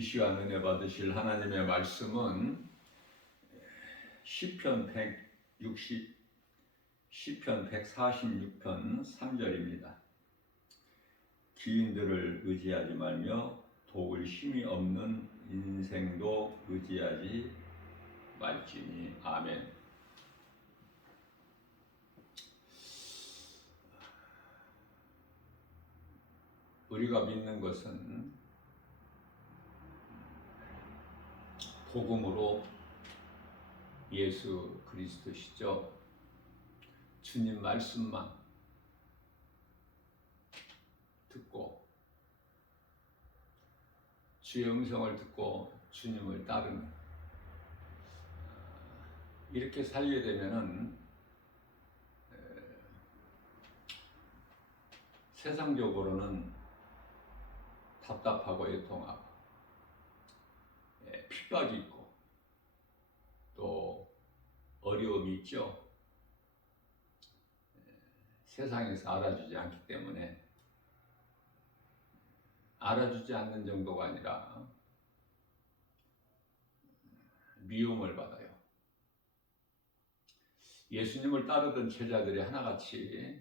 시간 은혜 받으실 하나님의 말씀은 시편 146편 3절입니다. 기인들을 의지하지 말며 도울 힘이 없는 인생도 의지하지 말지니. 아멘. 우리가 믿는 것은 복음으로 예수 그리스도시죠. 주님 말씀만 듣고 주의 음성을 듣고 주님을 따르는, 이렇게 살게 되면은 세상적으로는 답답하고 애통하고 핍박이 있고 또 어려움이 있죠. 세상에서 알아주지 않기 때문에, 알아주지 않는 정도가 아니라 미움을 받아요. 예수님을 따르던 제자들이 하나같이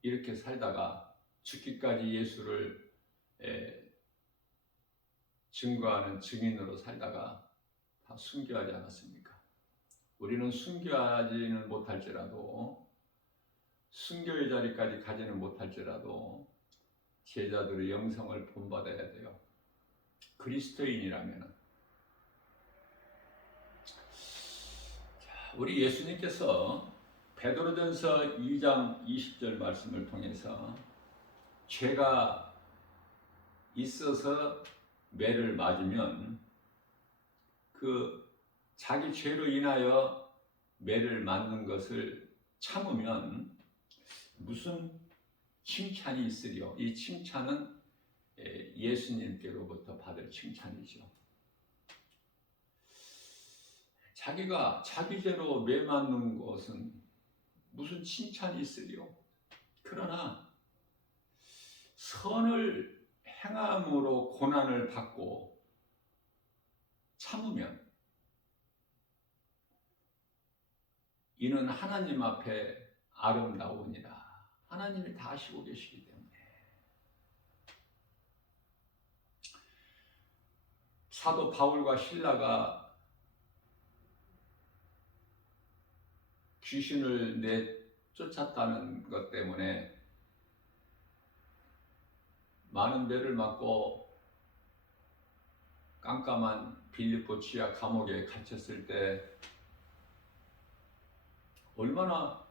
이렇게 살다가 죽기까지 예수를 증거하는 증인으로 살다가 다 순교하지 않았습니까? 우리는 순교하지는 못할지라도, 순교의 자리까지 가지는 못할지라도 제자들의 영성을 본받아야 돼요. 그리스도인이라면. 우리 예수님께서 베드로전서 2장 20절 말씀을 통해서 죄가 있어서 매를 맞으면 그 자기 죄로 인하여 매를 맞는 것을 참으면 무슨 칭찬이 있으리요. 이 칭찬은 예수님께로부터 받을 칭찬이죠. 자기가 자기 죄로 매 맞는 것은 무슨 칭찬이 있으리요. 그러나 선을 행함으로 고난을 받고 참으면 이는 하나님 앞에 아름다우니라. 하나님이 다 아시고 계시기 때문에. 사도 바울과 실라가 귀신을 내쫓았다는 것 때문에 많은 매를 맞고 깜깜한 빌립보 지하 감옥에 갇혔을 때 얼마나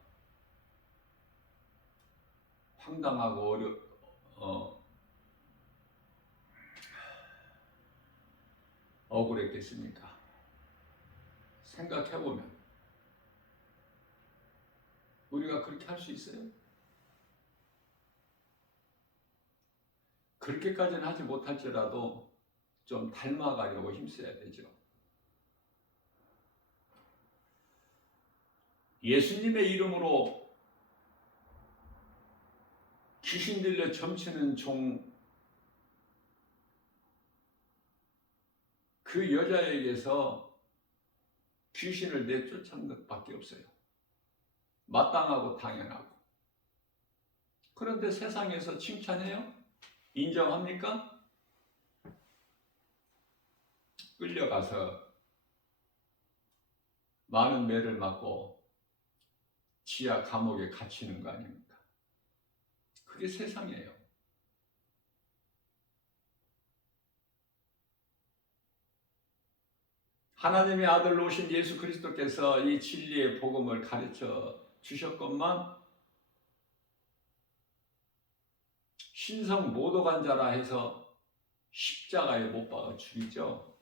황당하고 억울했겠습니까? 생각해보면 우리가 그렇게 할 수 있어요? 그렇게까지는 하지 못할지라도 좀 닮아가려고 힘써야 되죠. 예수님의 이름으로 귀신 들려 점치는 종, 그 여자에게서 귀신을 내쫓은 것밖에 없어요. 마땅하고 당연하고. 그런데 세상에서 칭찬해요? 인정합니까? 끌려가서 많은 매를 맞고 지하 감옥에 갇히는 거 아닙니까? 그게 세상이에요. 하나님의 아들로 오신 예수 그리스도께서 이 진리의 복음을 가르쳐 주셨건만 신성 모독한 자라 해서 십자가에 못 박아 죽이죠.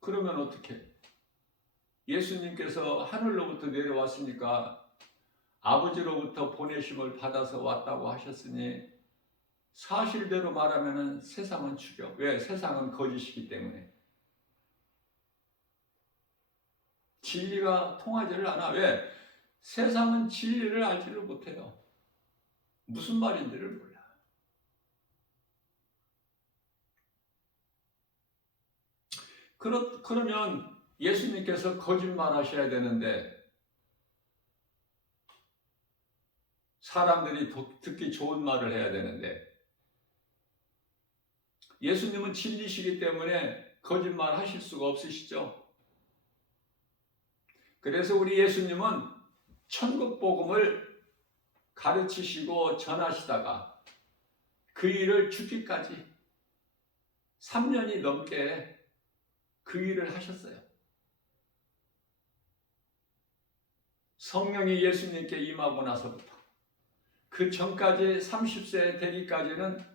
그러면 어떻게? 예수님께서 하늘로부터 내려왔으니까 아버지로부터 보내심을 받아서 왔다고 하셨으니 사실대로 말하면 세상은 죽여. 왜? 세상은 거짓이기 때문에. 진리가 통하지를 않아. 왜? 세상은 진리를 알지를 못해요. 무슨 말인지를 몰라. 그러면 예수님께서 거짓말 하셔야 되는데 사람들이 듣기 좋은 말을 해야 되는데 예수님은 진리시기 때문에 거짓말 하실 수가 없으시죠. 그래서 우리 예수님은 천국 복음을 가르치시고 전하시다가 그 일을 죽기까지 3년이 넘게 그 일을 하셨어요. 성령이 예수님께 임하고 나서부터 그 전까지 30세 되기까지는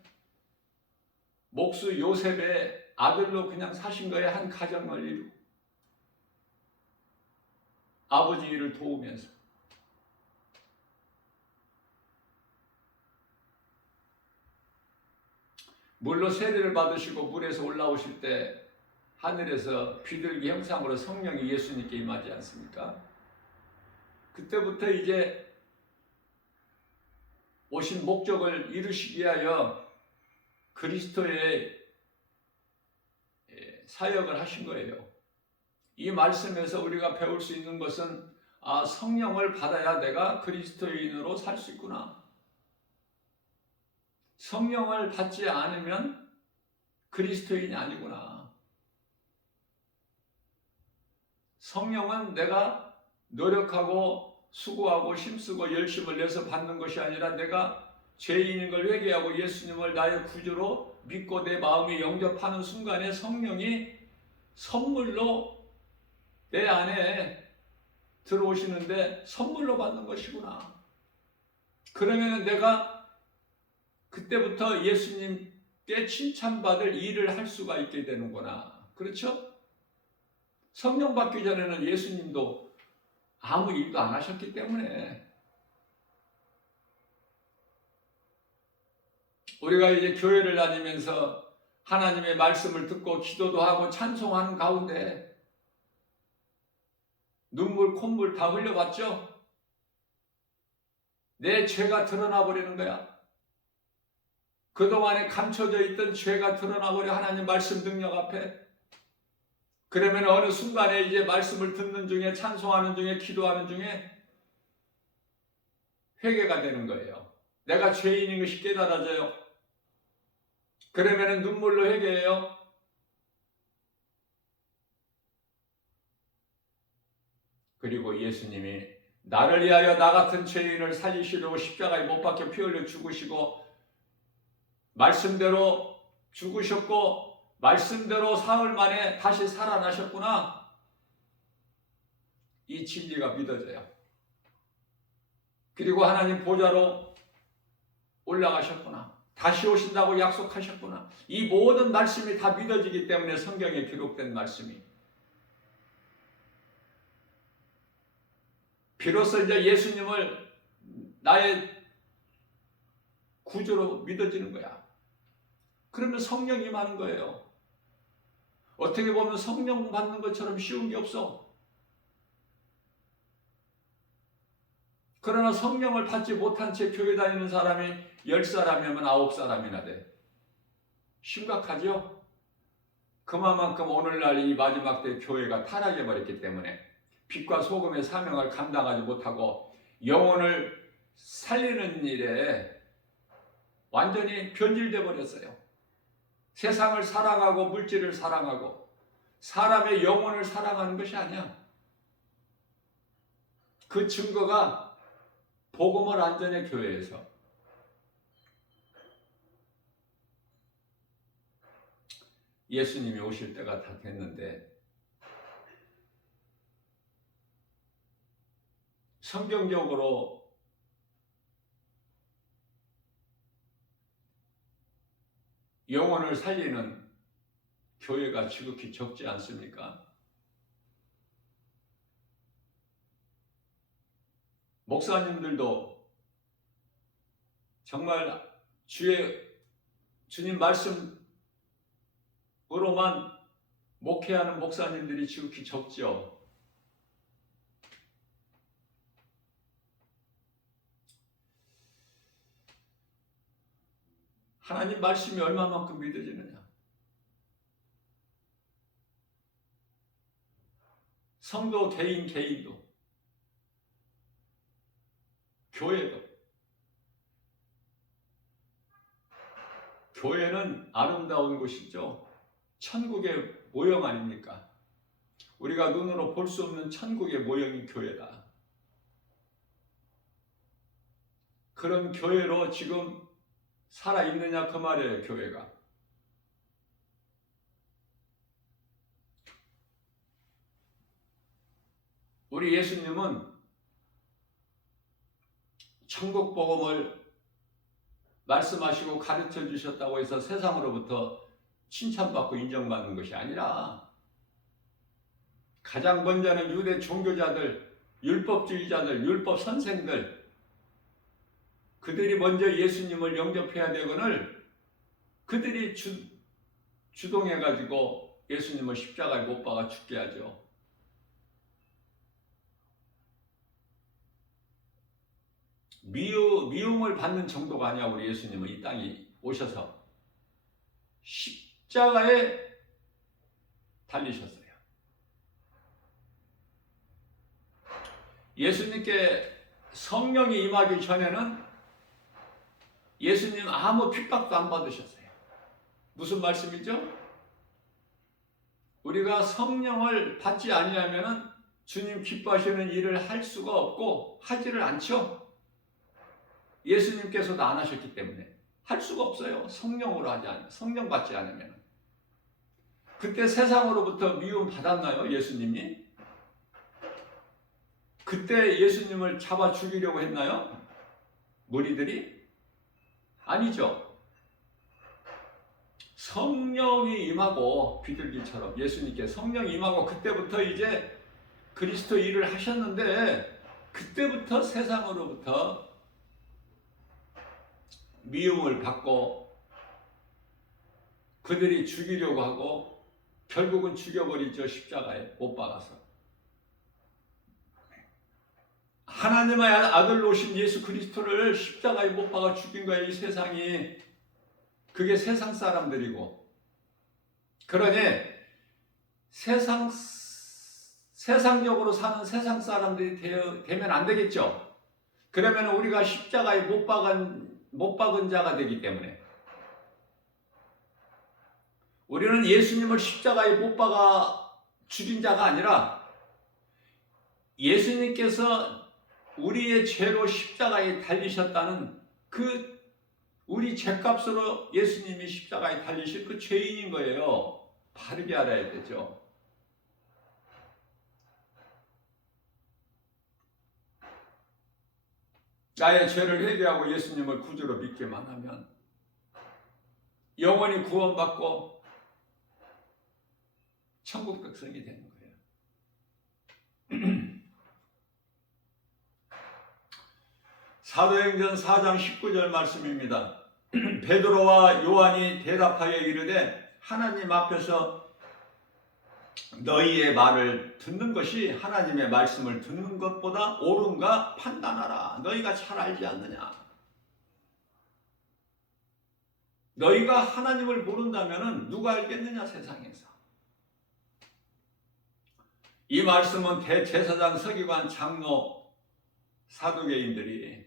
목수 요셉의 아들로 그냥 사신 거예요. 한 가정을 이루고 아버지 일을 도우면서. 물로 세례를 받으시고 물에서 올라오실 때 하늘에서 비둘기 형상으로 성령이 예수님께 임하지 않습니까? 그때부터 이제 오신 목적을 이루시기 위하여 그리스도의 사역을 하신 거예요. 이 말씀에서 우리가 배울 수 있는 것은 성령을 받아야 내가 그리스도인으로 살 수 있구나. 성령을 받지 않으면 그리스도인이 아니구나. 성령은 내가 노력하고 수고하고 힘쓰고 열심을 내서 받는 것이 아니라 내가 죄인인 걸 회개하고 예수님을 나의 구주로 믿고 내 마음에 영접하는 순간에 성령이 선물로 내 안에 들어오시는데 선물로 받는 것이구나. 그러면 내가 그때부터 예수님께 칭찬받을 일을 할 수가 있게 되는구나. 그렇죠? 성령 받기 전에는 예수님도 아무 일도 안 하셨기 때문에 우리가 이제 교회를 다니면서 하나님의 말씀을 듣고 기도도 하고 찬송하는 가운데 눈물 콧물 다 흘려봤죠? 내 죄가 드러나 버리는 거야. 그동안에 감춰져 있던 죄가 드러나 버려. 하나님 말씀 능력 앞에. 그러면 어느 순간에 이제 말씀을 듣는 중에 찬송하는 중에 기도하는 중에 회개가 되는 거예요. 내가 죄인인 것이 깨달아져요. 그러면 눈물로 회개해요. 그리고 예수님이 나를 위하여 나 같은 죄인을 살리시려고 십자가에 못 박혀 피 흘려 죽으시고 말씀대로 죽으셨고 말씀대로 사흘 만에 다시 살아나셨구나. 이 진리가 믿어져요. 그리고 하나님 보좌로 올라가셨구나. 다시 오신다고 약속하셨구나. 이 모든 말씀이 다 믿어지기 때문에 성경에 기록된 말씀이 비로소 이제 예수님을 나의 구주로 믿어지는 거야. 그러면 성령이 임하는 거예요. 어떻게 보면 성령 받는 것처럼 쉬운 게 없어. 그러나 성령을 받지 못한 채 교회 다니는 사람이 10사람이면 9사람이나 돼. 심각하죠? 그만큼 오늘날 이 마지막 때 교회가 타락해버렸기 때문에 빛과 소금의 사명을 감당하지 못하고 영혼을 살리는 일에 완전히 변질돼 버렸어요. 세상을 사랑하고 물질을 사랑하고 사람의 영혼을 사랑하는 것이 아니야. 그 증거가 복음을 안 전해 교회에서. 예수님이 오실 때가 다 됐는데 성경적으로 영혼을 살리는 교회가 지극히 적지 않습니까? 목사님들도 정말 주님 말씀으로만 목회하는 목사님들이 지극히 적죠. 하나님 말씀이 얼마만큼 믿어지느냐. 성도 개인도, 교회도. 교회는 아름다운 곳이죠. 천국의 모형 아닙니까? 우리가 눈으로 볼 수 없는 천국의 모형이 교회다. 그런 교회로 지금 살아있느냐 그 말이에요. 교회가. 우리 예수님은 천국 복음을 말씀하시고 가르쳐 주셨다고 해서 세상으로부터 칭찬받고 인정받는 것이 아니라 가장 먼저는 유대 종교자들, 율법주의자들, 율법 선생들, 그들이 먼저 예수님을 영접해야 되거늘 그들이 주동해가지고 예수님을 십자가에 못 박아 죽게 하죠. 미움을 받는 정도가 아니야. 우리 예수님은 이 땅에 오셔서 십자가에 달리셨어요. 예수님께 성령이 임하기 전에는 예수님 아무 핍박도 안 받으셨어요. 무슨 말씀이죠? 우리가 성령을 받지 아니하면 주님 기뻐하시는 일을 할 수가 없고 하지를 않죠. 예수님께서도 안 하셨기 때문에 할 수가 없어요. 성령으로 하지 않으면, 성령 받지 않으면. 그때 세상으로부터 미움 받았나요? 예수님이? 그때 예수님을 잡아 죽이려고 했나요? 무리들이? 아니죠. 성령이 임하고 비둘기처럼 예수님께 성령이 임하고 그때부터 이제 그리스도 일을 하셨는데 그때부터 세상으로부터 미움을 받고 그들이 죽이려고 하고 결국은 죽여버리죠. 십자가에 못 박아서. 하나님의 아들로 오신 예수 그리스도를 십자가에 못 박아 죽인 거예요. 이 세상이. 그게 세상 사람들이고. 그러니 세상적으로 사는 세상 사람들이 되면 안 되겠죠. 그러면 우리가 십자가에 못 박은 자가 되기 때문에 우리는 예수님을 십자가에 못 박아 죽인 자가 아니라 예수님께서 우리의 죄로 십자가에 달리셨다는 그 우리 죄값으로 예수님이 십자가에 달리실 그 죄인인 거예요. 바르게 알아야 되죠. 나의 죄를 회개하고 예수님을 구주로 믿기만 하면 영원히 구원받고 천국 백성이 되는 거예요. 사도행전 4장 19절 말씀입니다. 베드로와 요한이 대답하여 이르되 하나님 앞에서 너희의 말을 듣는 것이 하나님의 말씀을 듣는 것보다 옳은가 판단하라. 너희가 잘 알지 않느냐. 너희가 하나님을 모른다면 누가 알겠느냐 세상에서. 이 말씀은 대제사장, 서기관, 장로, 사두개인들이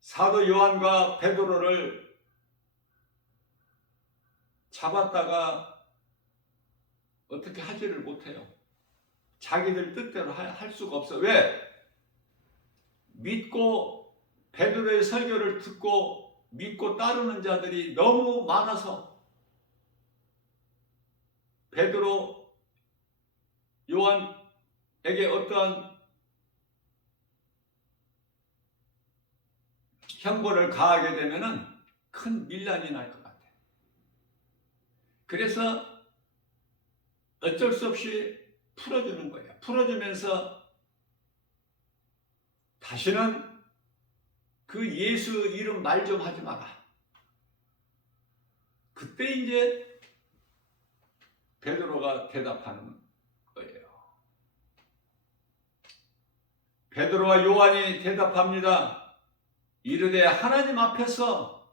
사도 요한과 베드로를 잡았다가 어떻게 하지를 못해요. 자기들 뜻대로 할 수가 없어. 왜? 믿고 베드로의 설교를 듣고 믿고 따르는 자들이 너무 많아서 베드로, 요한에게 어떠한 형벌을 가하게 되면은 큰 밀란이 날 것 같아요. 그래서 어쩔 수 없이 풀어주는 거예요. 풀어주면서 다시는 그 예수 이름 말 좀 하지 마라. 그때 이제 베드로가 대답하는 거예요. 베드로와 요한이 대답합니다. 이르되 하나님 앞에서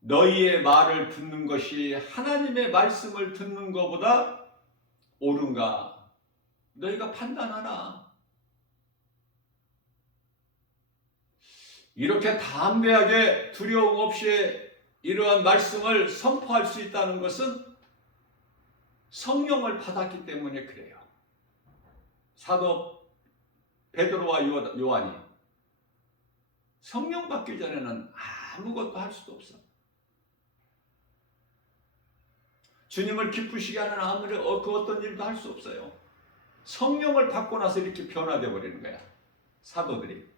너희의 말을 듣는 것이 하나님의 말씀을 듣는 것보다 옳은가? 너희가 판단하라. 이렇게 담대하게 두려움 없이 이러한 말씀을 선포할 수 있다는 것은 성령을 받았기 때문에 그래요. 사도 베드로와 요한이 성령 받기 전에는 아무것도 할 수도 없어. 주님을 기쁘시게 하는 아무리 그 어떤 일도 할 수 없어요. 성령을 받고 나서 이렇게 변화되어 버리는 거야. 사도들이.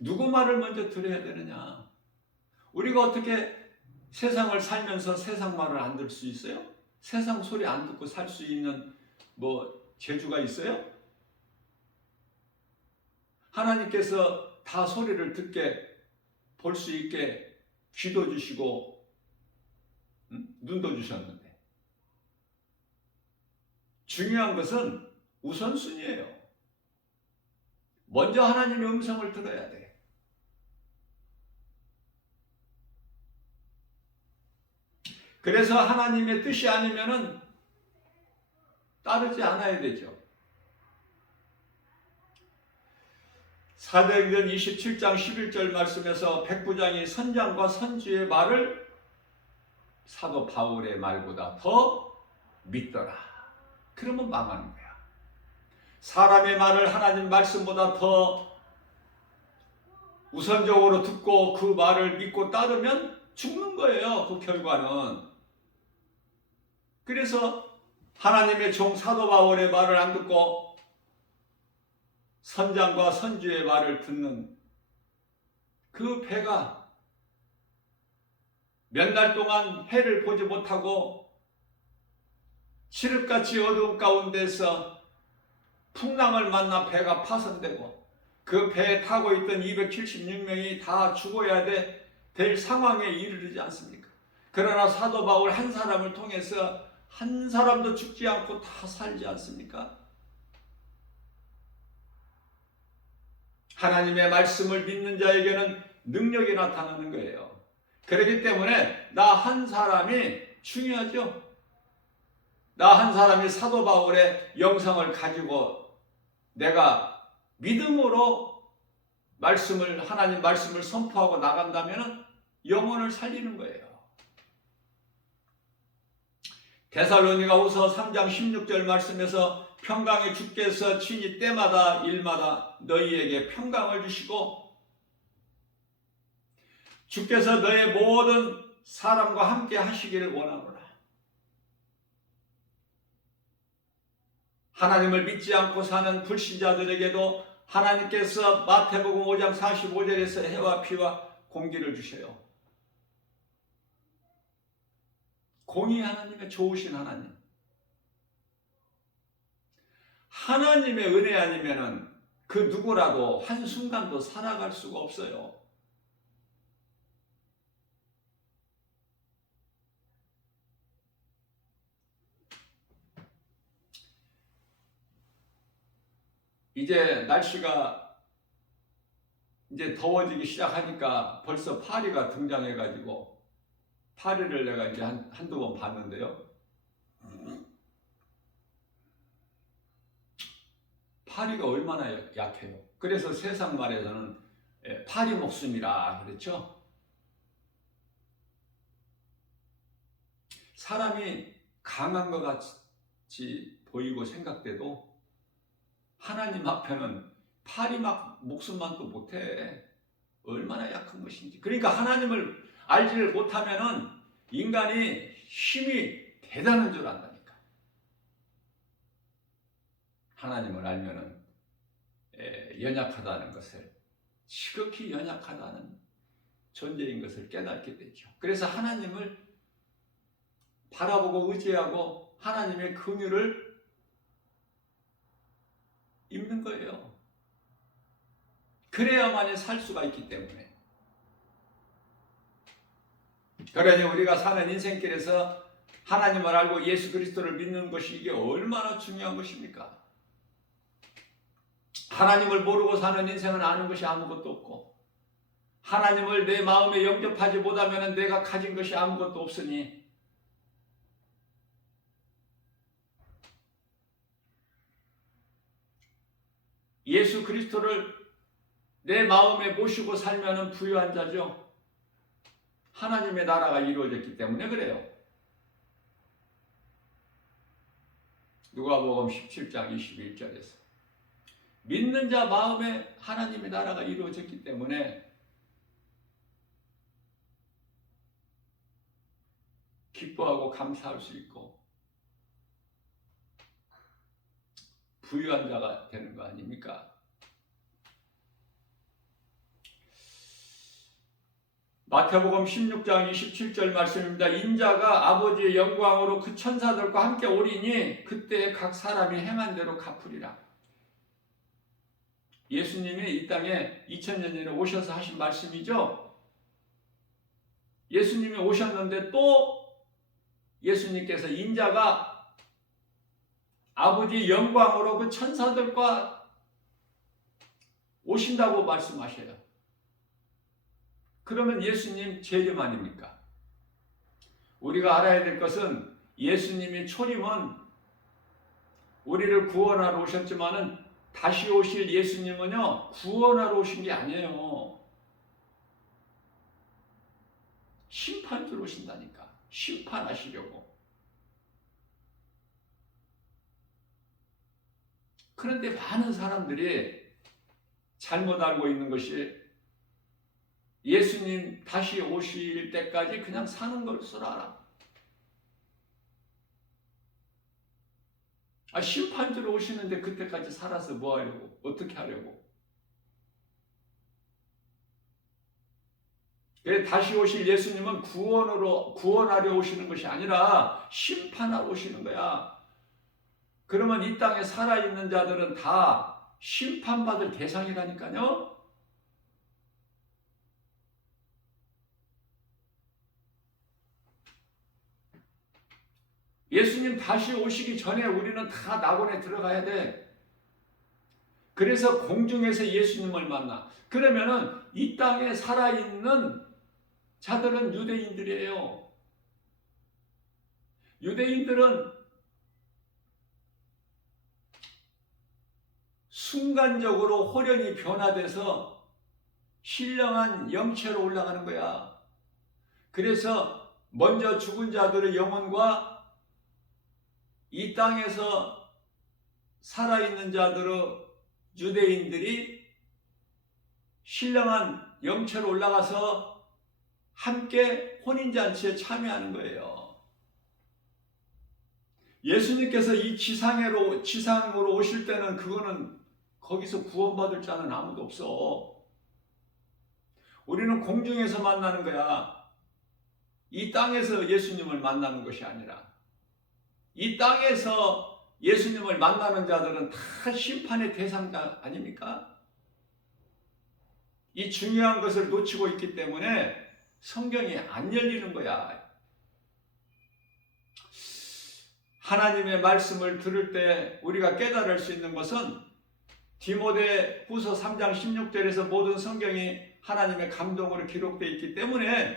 누구 말을 먼저 들어야 되느냐? 우리가 어떻게 세상을 살면서 세상 말을 안 들을 수 있어요? 세상 소리 안 듣고 살 수 있는 재주가 있어요? 하나님께서 다 소리를 듣게 볼 수 있게 귀도 주시고 눈도 주셨는데 중요한 것은 우선순위예요. 먼저 하나님의 음성을 들어야 돼. 그래서 하나님의 뜻이 아니면은 따르지 않아야 되죠. 사도행전 27장 11절 말씀에서 백부장이 선장과 선지의 말을 사도 바울의 말보다 더 믿더라. 그러면 망하는 거야. 사람의 말을 하나님 말씀보다 더 우선적으로 듣고 그 말을 믿고 따르면 죽는 거예요. 그 결과는. 그래서 하나님의 종 사도 바울의 말을 안 듣고 선장과 선지의 말을 듣는 그 배가 몇 날 동안 해를 보지 못하고 칠흑같이 어두운 가운데서 풍랑을 만나 배가 파손되고 그 배에 타고 있던 276명이 다 죽어야 될 상황에 이르르지 않습니까? 그러나 사도 바울 한 사람을 통해서 한 사람도 죽지 않고 다 살지 않습니까? 하나님의 말씀을 믿는 자에게는 능력이 나타나는 거예요. 그렇기 때문에 나 한 사람이 중요하죠. 나 한 사람이 사도 바울의 영성을 가지고 내가 믿음으로 하나님 말씀을 선포하고 나간다면 영혼을 살리는 거예요. 데살로니가후서 3장 16절 말씀에서 평강의 주께서 친히 때마다 일마다 너희에게 평강을 주시고 주께서 너의 모든 사람과 함께 하시기를 원하노라. 하나님을 믿지 않고 사는 불신자들에게도 하나님께서 마태복음 5장 45절에서 해와 피와 공기를 주셔요. 공의 하나님의 좋으신 하나님. 하나님의 은혜 아니면은 그 누구라도 한순간도 살아갈 수가 없어요. 이제 날씨가 이제 더워지기 시작하니까 벌써 파리가 등장해가지고 파리를 내가 이제 한두 번 봤는데요. 파리가 얼마나 약해요. 그래서 세상 말에서는 파리 목숨이라 그랬죠. 사람이 강한 것 같이 보이고 생각돼도 하나님 앞에는 파리 목숨만도 못해. 얼마나 약한 것인지. 그러니까 하나님을 알지를 못하면은 인간이 힘이 대단한 줄 안다니까. 하나님을 알면은 연약하다는 것을, 지극히 연약하다는 존재인 것을 깨닫게 되죠. 그래서 하나님을 바라보고 의지하고 하나님의 긍휼을 입는 거예요. 그래야만이 살 수가 있기 때문에. 그러니 우리가 사는 인생길에서 하나님을 알고 예수 그리스도를 믿는 것이 이게 얼마나 중요한 것입니까? 하나님을 모르고 사는 인생은 아는 것이 아무것도 없고 하나님을 내 마음에 영접하지 못하면 내가 가진 것이 아무것도 없으니 예수 그리스도를 내 마음에 모시고 살면 부유한 자죠. 하나님의 나라가 이루어졌기 때문에 그래요. 누가복음 17장 21절에서 믿는 자 마음에 하나님의 나라가 이루어졌기 때문에 기뻐하고 감사할 수 있고 부유한 자가 되는 거 아닙니까? 마태복음 16장 27절 말씀입니다. 인자가 아버지의 영광으로 그 천사들과 함께 오리니 그때 각 사람이 행한 대로 갚으리라. 예수님이 이 땅에 2000년 전에 오셔서 하신 말씀이죠. 예수님이 오셨는데 또 예수님께서 인자가 아버지의 영광으로 그 천사들과 오신다고 말씀하셔요. 그러면 예수님 재림 아닙니까? 우리가 알아야 될 것은 예수님의 초림은 우리를 구원하러 오셨지만은 다시 오실 예수님은요, 구원하러 오신 게 아니에요. 심판주로 오신다니까. 심판하시려고. 그런데 많은 사람들이 잘못 알고 있는 것이 예수님 다시 오실 때까지 그냥 사는 것으로 알아. 심판주로 오시는데 그때까지 살아서 뭐 하려고? 어떻게 하려고? 다시 오실 예수님은 구원하려 오시는 것이 아니라 심판하러 오시는 거야. 그러면 이 땅에 살아있는 자들은 다 심판받을 대상이라니까요. 예수님 다시 오시기 전에 우리는 다 낙원에 들어가야 돼. 그래서 공중에서 예수님을 만나. 그러면은 이 땅에 살아있는 자들은 유대인들이에요. 유대인들은 순간적으로 호련이 변화돼서 신령한 영체로 올라가는 거야. 그래서 먼저 죽은 자들의 영혼과 이 땅에서 살아있는 자들의 유대인들이 신령한 영체로 올라가서 함께 혼인잔치에 참여하는 거예요. 예수님께서 이 지상으로 오실 때는 그거는 거기서 구원받을 자는 아무도 없어. 우리는 공중에서 만나는 거야. 이 땅에서 예수님을 만나는 것이 아니라. 이 땅에서 예수님을 만나는 자들은 다 심판의 대상자 아닙니까? 이 중요한 것을 놓치고 있기 때문에 성경이 안 열리는 거야. 하나님의 말씀을 들을 때 우리가 깨달을 수 있는 것은 디모데 후서 3장 16절에서 모든 성경이 하나님의 감동으로 기록되어 있기 때문에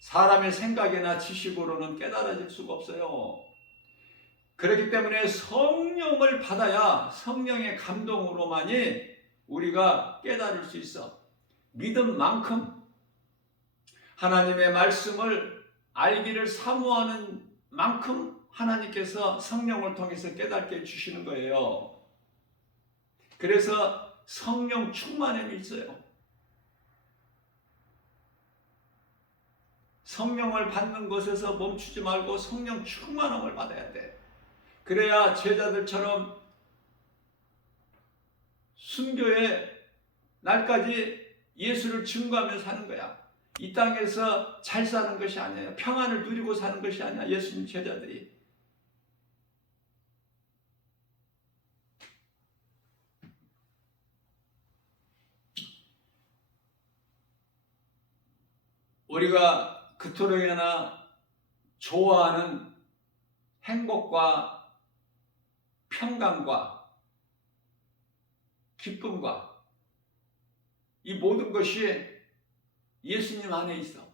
사람의 생각이나 지식으로는 깨달아질 수가 없어요. 그렇기 때문에 성령을 받아야 성령의 감동으로만이 우리가 깨달을 수 있어. 믿음만큼 하나님의 말씀을 알기를 사모하는 만큼 하나님께서 성령을 통해서 깨닫게 해주시는 거예요. 그래서 성령 충만함이 있어요. 성령을 받는 것에서 멈추지 말고 성령 충만함을 받아야 돼. 그래야 제자들처럼 순교의 날까지 예수를 증거하며 사는 거야. 이 땅에서 잘 사는 것이 아니에요. 평안을 누리고 사는 것이 아니야. 예수님 제자들이. 우리가 그토록이나 좋아하는 행복과 평강과 기쁨과 이 모든 것이 예수님 안에 있어.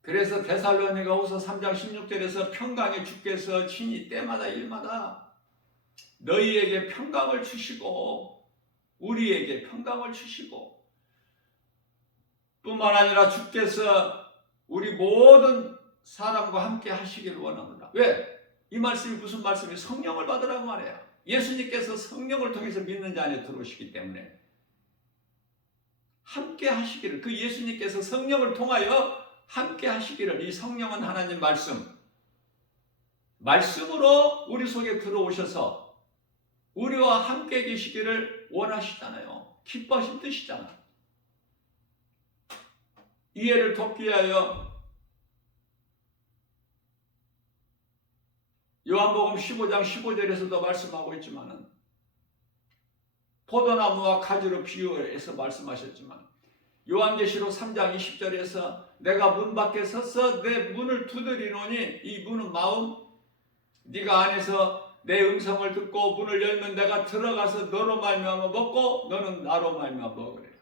그래서 데살로니가후서 3장 16절에서 평강의 주께서 친히 때마다 일마다 너희에게 평강을 주시고 우리에게 평강을 주시고 뿐만 아니라 주께서 우리 모든 사람과 함께 하시기를 원합니다. 왜? 이 말씀이 무슨 말씀이? 성령을 받으라고 말해요. 예수님께서 성령을 통해서 믿는 자 안에 들어오시기 때문에 함께 하시기를, 그 예수님께서 성령을 통하여 함께 하시기를, 이 성령은 하나님 말씀으로 우리 속에 들어오셔서 우리와 함께 계시기를 원하시잖아요. 기뻐하신 뜻이잖아. 이해를 돕기 위하여 요한복음 15장 15절에서도 말씀하고 있지만은 포도나무와 가지로 비유해서 말씀하셨지만 요한계시록 3장 20절에서 내가 문 밖에 서서 내 문을 두드리노니 이 문은 마음, 네가 안에서 내 음성을 듣고 문을 열면 내가 들어가서 너로 말미암아 먹고 너는 나로 말미암아 먹으리라.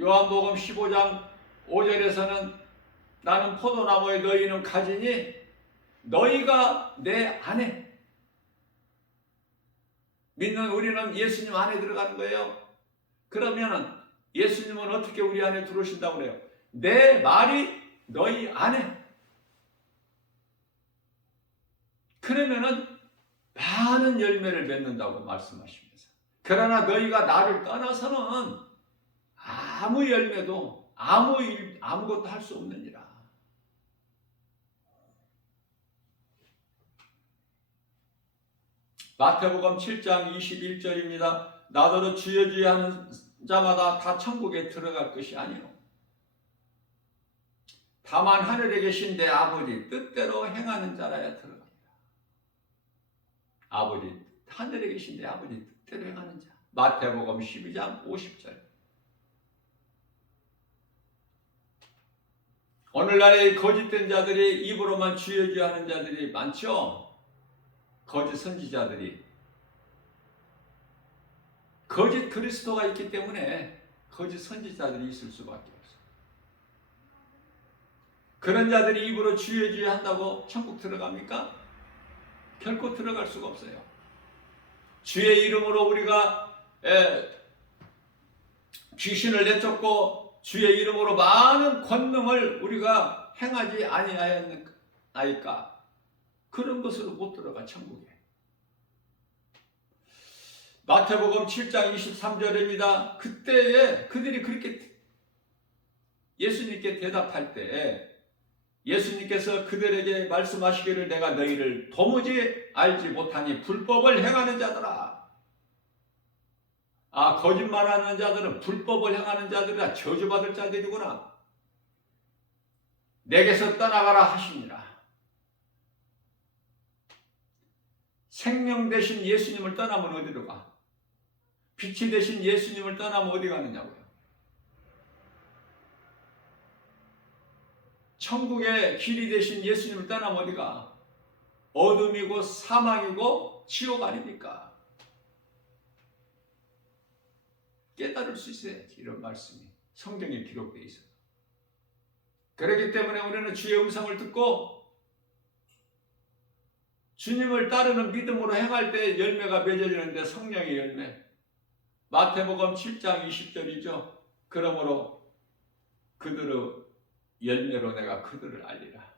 요한복음 15장 5절에서는 나는 포도나무에 너희는 가지니 너희가 내 안에, 믿는 우리는 예수님 안에 들어가는 거예요. 그러면은 예수님은 어떻게 우리 안에 들어오신다고 그래요? 내 말이 너희 안에. 그러면은 많은 열매를 맺는다고 말씀하시면서, 그러나 너희가 나를 떠나서는 아무 열매도 아무것도 할 수 없느니라. 마태복음 7장 21절입니다. 나더러 주여 주여 하는 자마다 다 천국에 들어갈 것이 아니요 다만 하늘에 계신 내 아버지 뜻대로 행하는 자라야 들어갑니다. 아버지, 하늘에 계신 내 아버지 뜻대로 행하는 자. 마태복음 12장 50절. 오늘날에 거짓된 자들이, 입으로만 주여 주여 하는 자들이 많죠. 거짓 선지자들이. 거짓 그리스도가 있기 때문에 거짓 선지자들이 있을 수밖에 없어요. 그런 자들이 입으로 주여 주여 한다고 천국 들어갑니까? 결코 들어갈 수가 없어요. 주의 이름으로 우리가 귀신을 내쫓고 주의 이름으로 많은 권능을 우리가 행하지 아니하였나이까? 그런 것으로 못 들어가 천국에. 마태복음 7장 23절입니다. 그때에 그들이 그렇게 예수님께 대답할 때 예수님께서 그들에게 말씀하시기를 내가 너희를 도무지 알지 못하니 불법을 행하는 자들아. 거짓말하는 자들은, 불법을 행하는 자들이라 저주받을 자들이구나. 내게서 떠나가라 하시니라. 생명 대신 예수님을 떠나면 어디로 가? 빛이 대신 예수님을 떠나면 어디 가느냐고요. 천국의 길이 대신 예수님을 떠나면 어디 가? 어둠이고 사망이고 지옥 아닙니까? 깨달을 수 있어야지, 이런 말씀이 성경에 기록되어 있어요. 그렇기 때문에 우리는 주의 음성을 듣고 주님을 따르는 믿음으로 행할 때 열매가 맺어지는데, 성령의 열매. 마태복음 7장 20절이죠. 그러므로 그들의 열매로 내가 그들을 알리라.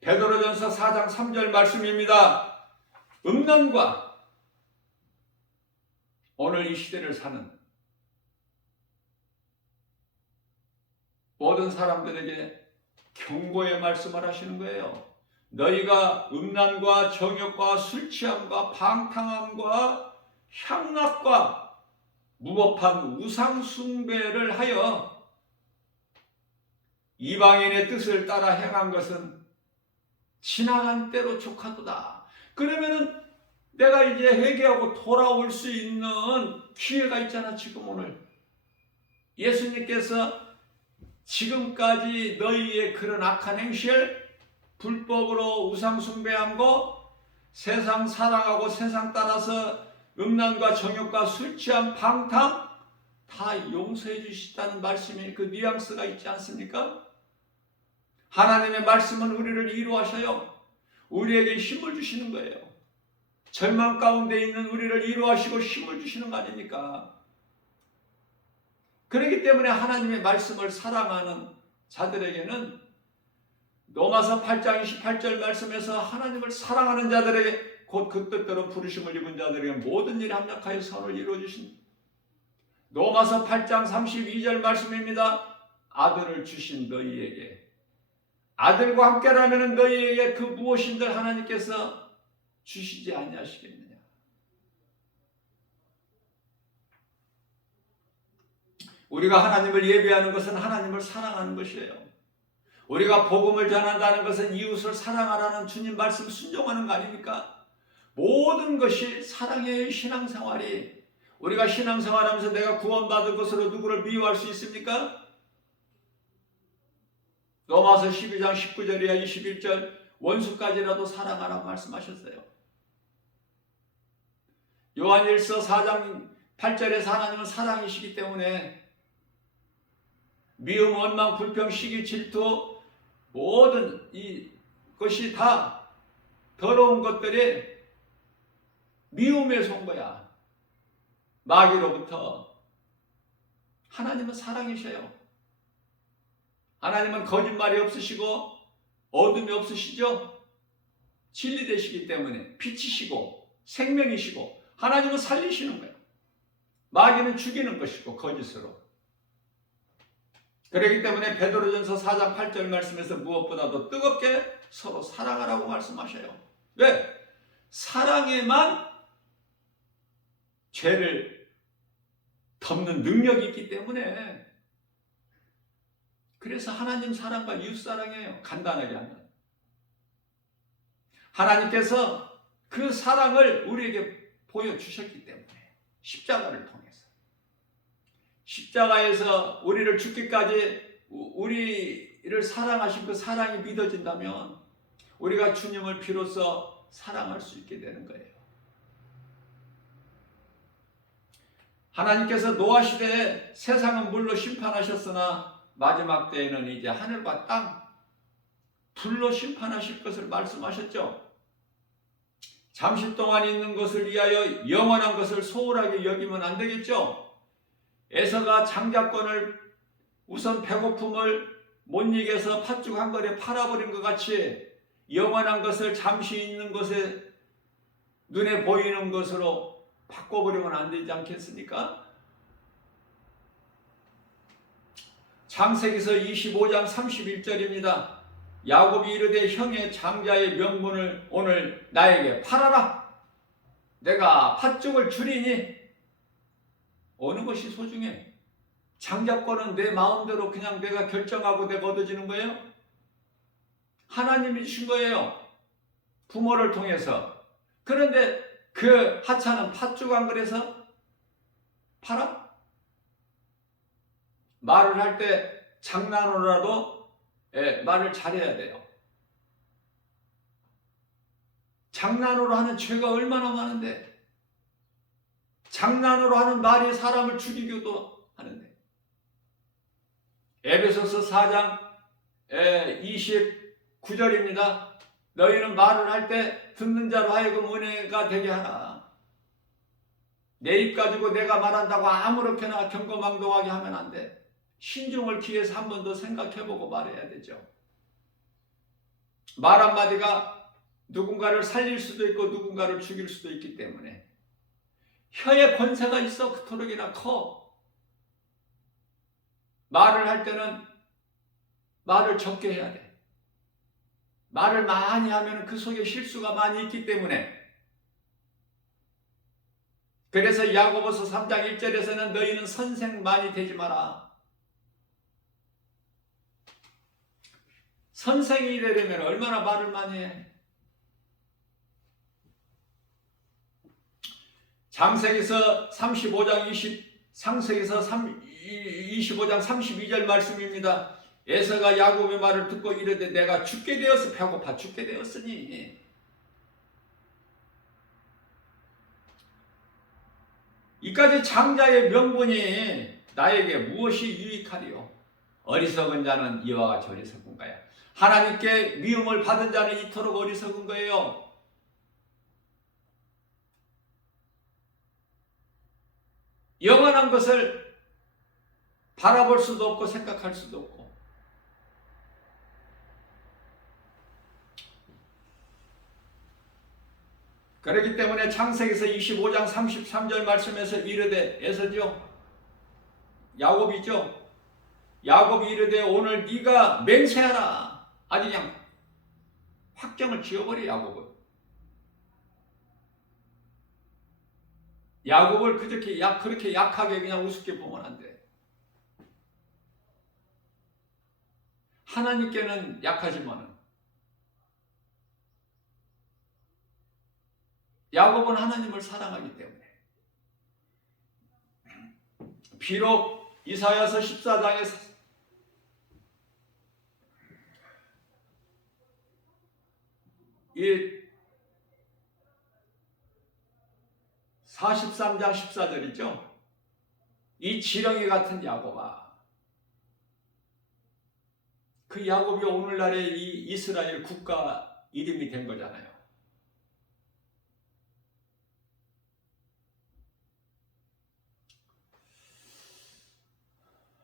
베드로전서 4장 3절 말씀입니다. 음란과 오늘 이 시대를 사는 모든 사람들에게 경고의 말씀을 하시는 거예요. 너희가 음란과 정욕과 술 취함과 방탕함과 향락과 무법한 우상 숭배를 하여 이방인의 뜻을 따라 행한 것은 지나간 때로 족하도다. 그러면은 내가 이제 회개하고 돌아올 수 있는 기회가 있잖아. 지금 오늘 예수님께서 지금까지 너희의 그런 악한 행실, 불법으로 우상 숭배한 거, 세상 사랑하고 세상 따라서 음란과 정욕과 술 취한 방탕 다 용서해 주시다는 말씀에 그 뉘앙스가 있지 않습니까? 하나님의 말씀은 우리를 위로하셔요. 우리에게 힘을 주시는 거예요. 절망 가운데 있는 우리를 위로하시고 힘을 주시는 거 아닙니까? 그렇기 때문에 하나님의 말씀을 사랑하는 자들에게는 로마서 8장 28절 말씀에서 하나님을 사랑하는 자들에게 곧 그 뜻대로 부르심을 입은 자들에게 모든 일에 합력하여 선을 이루어주신 로마서 8장 32절 말씀입니다. 아들을 주신 너희에게 아들과 함께라면 너희에게 그 무엇인들 하나님께서 주시지 아니하시겠느냐. 우리가 하나님을 예배하는 것은 하나님을 사랑하는 것이에요. 우리가 복음을 전한다는 것은 이웃을 사랑하라는 주님 말씀 순종하는 거 아닙니까? 모든 것이 사랑의 신앙생활이 우리가 신앙생활하면서 내가 구원받은 것으로 누구를 미워할 수 있습니까? 로마서 12장 19절이야 21절 원수까지라도 사랑하라고 말씀하셨어요. 요한일서 4장 8절에서 하나님은 사랑이시기 때문에 미움, 원망, 불평, 시기, 질투 모든 이것이 다 더러운 것들이 미움에서 온 거야. 마귀로부터. 하나님은 사랑이셔요. 하나님은 거짓말이 없으시고 어둠이 없으시죠? 진리 되시기 때문에 빛이시고 생명이시고 하나님은 살리시는 거예요. 마귀는 죽이는 것이고 거짓으로. 그렇기 때문에 베드로전서 4장 8절 말씀에서 무엇보다도 뜨겁게 서로 사랑하라고 말씀하셔요. 왜? 사랑에만 죄를 덮는 능력이 있기 때문에. 그래서 하나님 사랑과 이웃 사랑이에요. 간단하게 하면. 하나님께서 그 사랑을 우리에게 보여주셨기 때문에 십자가를 통해서 십자가에서 우리를 죽기까지 우리를 사랑하신 그 사랑이 믿어진다면 우리가 주님을 비로소 사랑할 수 있게 되는 거예요. 하나님께서 노아 시대에 세상은 물로 심판하셨으나 마지막 때에는 이제 하늘과 땅 불로 심판하실 것을 말씀하셨죠. 잠시 동안 있는 것을 위하여 영원한 것을 소홀하게 여기면 안 되겠죠. 에서가 장자권을 우선 배고픔을 못 이겨서 팥죽 한 거리에 팔아버린 것 같이 영원한 것을 잠시 있는 것에 눈에 보이는 것으로 바꿔버리면 안 되지 않겠습니까? 창세기서 25장 31절입니다. 야곱이 이르되 형의 장자의 명분을 오늘 나에게 팔아라. 내가 팥죽을 주리니. 어느 것이 소중해? 장자권은 내 마음대로 그냥 내가 결정하고 내가 얻어지는 거예요? 하나님이 주신 거예요. 부모를 통해서. 그런데 그 하찮은 팥죽 한 그릇에서 팔아? 말을 할 때 장난으로라도 말을 잘해야 돼요. 장난으로 하는 죄가 얼마나 많은데, 장난으로 하는 말이 사람을 죽이기도 하는데. 에베소서 4장 29절입니다. 너희는 말을 할 때 듣는 자로 하여금 은혜가 되게 하라. 내 입 가지고 내가 말한다고 아무렇게나 경거망동하게 하면 안 돼. 신중을 기해서 한 번 더 생각해보고 말해야 되죠. 말 한마디가 누군가를 살릴 수도 있고 누군가를 죽일 수도 있기 때문에 혀의 권세가 있어 그토록이나 커. 말을 할 때는 말을 적게 해야 돼. 말을 많이 하면 그 속에 실수가 많이 있기 때문에. 그래서 야고보서 3장 1절에서는 너희는 선생 많이 되지 마라. 선생이 되려면 얼마나 말을 많이 해? 창세기서 25장 25장 32절 말씀입니다. 에서가 야곱의 말을 듣고 이르되 내가 죽게 되어서 배고파 죽게 되었으니 이까지 장자의 명분이 나에게 무엇이 유익하리요? 어리석은 자는 이와 같이 어리석은 거야. 하나님께 미움을 받은 자는 이토록 어리석은 거예요. 영원한 것을 바라볼 수도 없고 생각할 수도 없고, 그렇기 때문에 창세기서 25장 33절 말씀에서 이르되, 에서죠, 야곱이죠. 야곱이 이르되 오늘 네가 맹세하라. 아주 그냥 확정을 지어버려. 야곱을 그렇게 약하게 그냥 우습게 보면 안 돼. 하나님께는 약하지만은, 야곱은 하나님을 사랑하기 때문에, 비록 이사야서 14장에 43장 14절이죠. 이 지렁이 같은 야곱아, 그 야곱이 오늘날의 이 이스라엘 국가 이름이 된 거잖아요.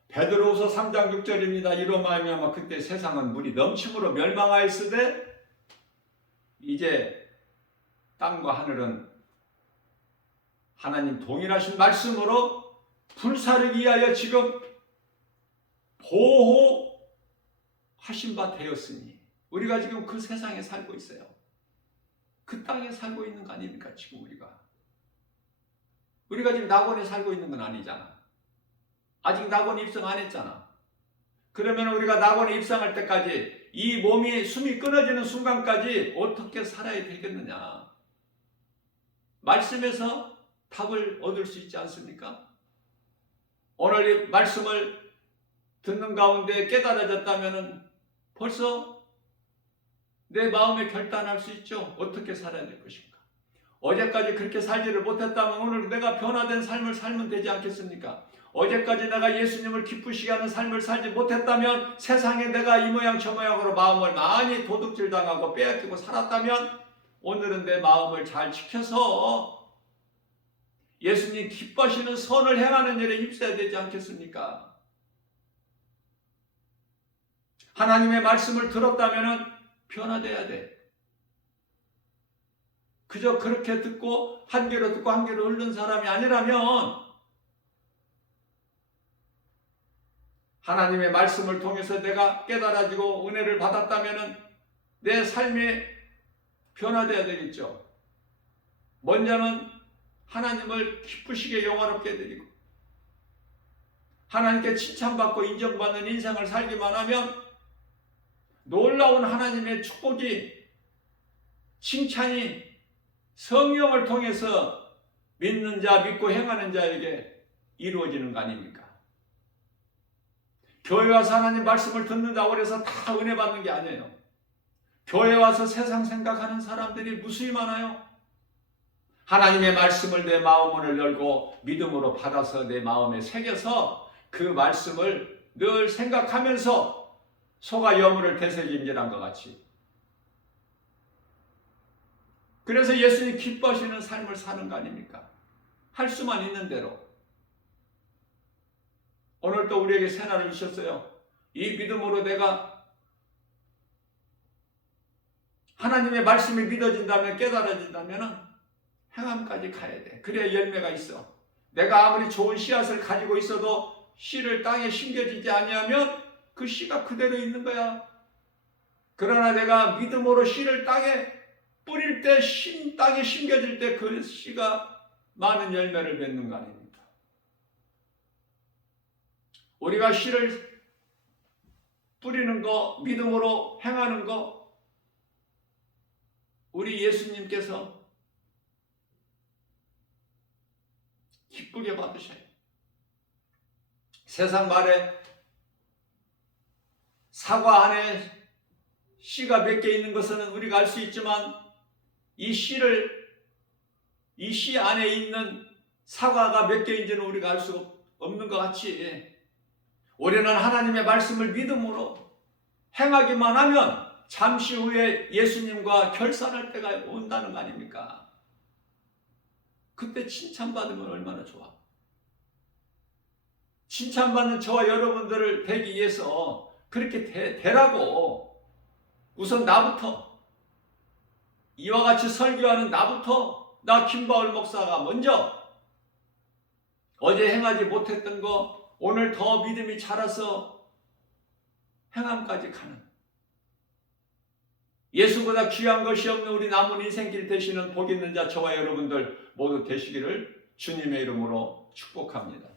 베드로후서 3장 6절입니다. 이로 말미암아 그때 세상은 물이 넘침으로 멸망하였으되 이제 땅과 하늘은 하나님 동일하신 말씀으로 불사르기 위하여 지금 보호하신 바 되었으니, 우리가 지금 그 세상에 살고 있어요. 그 땅에 살고 있는 거 아닙니까? 지금 우리가 지금 낙원에 살고 있는 건 아니잖아. 아직 낙원 입성 안 했잖아. 그러면 우리가 낙원에 입성할 때까지 이 몸이 숨이 끊어지는 순간까지 어떻게 살아야 되겠느냐? 말씀에서 답을 얻을 수 있지 않습니까? 오늘 이 말씀을 듣는 가운데 깨달아졌다면 벌써 내 마음에 결단할 수 있죠. 어떻게 살아야 될 것인가? 어제까지 그렇게 살지를 못했다면 오늘 내가 변화된 삶을 살면 되지 않겠습니까? 어제까지 내가 예수님을 기쁘시게 하는 삶을 살지 못했다면, 세상에 내가 이 모양 저 모양으로 마음을 많이 도둑질 당하고 빼앗기고 살았다면, 오늘은 내 마음을 잘 지켜서 예수님 기뻐하시는 선을 행하는 일에 힘써야 되지 않겠습니까? 하나님의 말씀을 들었다면 변화돼야 돼. 그저 그렇게 듣고 한 귀로 듣고 한 귀로 흘른 사람이 아니라면, 하나님의 말씀을 통해서 내가 깨달아지고 은혜를 받았다면 내 삶이 변화돼야 되겠죠. 먼저는 하나님을 기쁘시게 영화롭게 해드리고 하나님께 칭찬받고 인정받는 인생을 살기만 하면 놀라운 하나님의 축복이, 칭찬이 성령을 통해서 믿는 자, 믿고 행하는 자에게 이루어지는 거 아닙니까? 교회 와서 하나님 말씀을 듣는다고 해서 다 은혜 받는 게 아니에요. 교회 와서 세상 생각하는 사람들이 무수히 많아요. 하나님의 말씀을 내 마음을 열고 믿음으로 받아서 내 마음에 새겨서 그 말씀을 늘 생각하면서 소가 여물을 되새김질한 것 같이, 그래서 예수님 기뻐하시는 삶을 사는 거 아닙니까? 할 수만 있는 대로. 오늘 또 우리에게 새날을 주셨어요. 이 믿음으로 내가 하나님의 말씀이 믿어진다면, 깨달아진다면 행함까지 가야 돼. 그래야 열매가 있어. 내가 아무리 좋은 씨앗을 가지고 있어도 씨를 땅에 심겨지지 아니하면 그 씨가 그대로 있는 거야. 그러나 내가 믿음으로 씨를 땅에 뿌릴 때, 땅에 심겨질 때 그 씨가 많은 열매를 맺는 거 아닙니까? 우리가 씨를 뿌리는 거, 믿음으로 행하는 거, 우리 예수님께서 기쁘게 받으셔요. 세상 말에 사과 안에 씨가 몇 개 있는 것은 우리가 알 수 있지만, 이 씨 안에 있는 사과가 몇 개인지는 우리가 알 수 없는 것 같이 우리는 하나님의 말씀을 믿음으로 행하기만 하면 잠시 후에 예수님과 결산할 때가 온다는 거 아닙니까? 그때 칭찬받으면 얼마나 좋아. 칭찬받는 저와 여러분들을 되기 위해서 그렇게 되라고 우선 나부터, 이와 같이 설교하는 나부터, 나 김바울 목사가 먼저 어제 행하지 못했던 거 오늘 더 믿음이 자라서 행함까지 가는, 예수보다 귀한 것이 없는 우리 남은 인생길 되시는 복 있는 자 저와 여러분들 모두 되시기를 주님의 이름으로 축복합니다.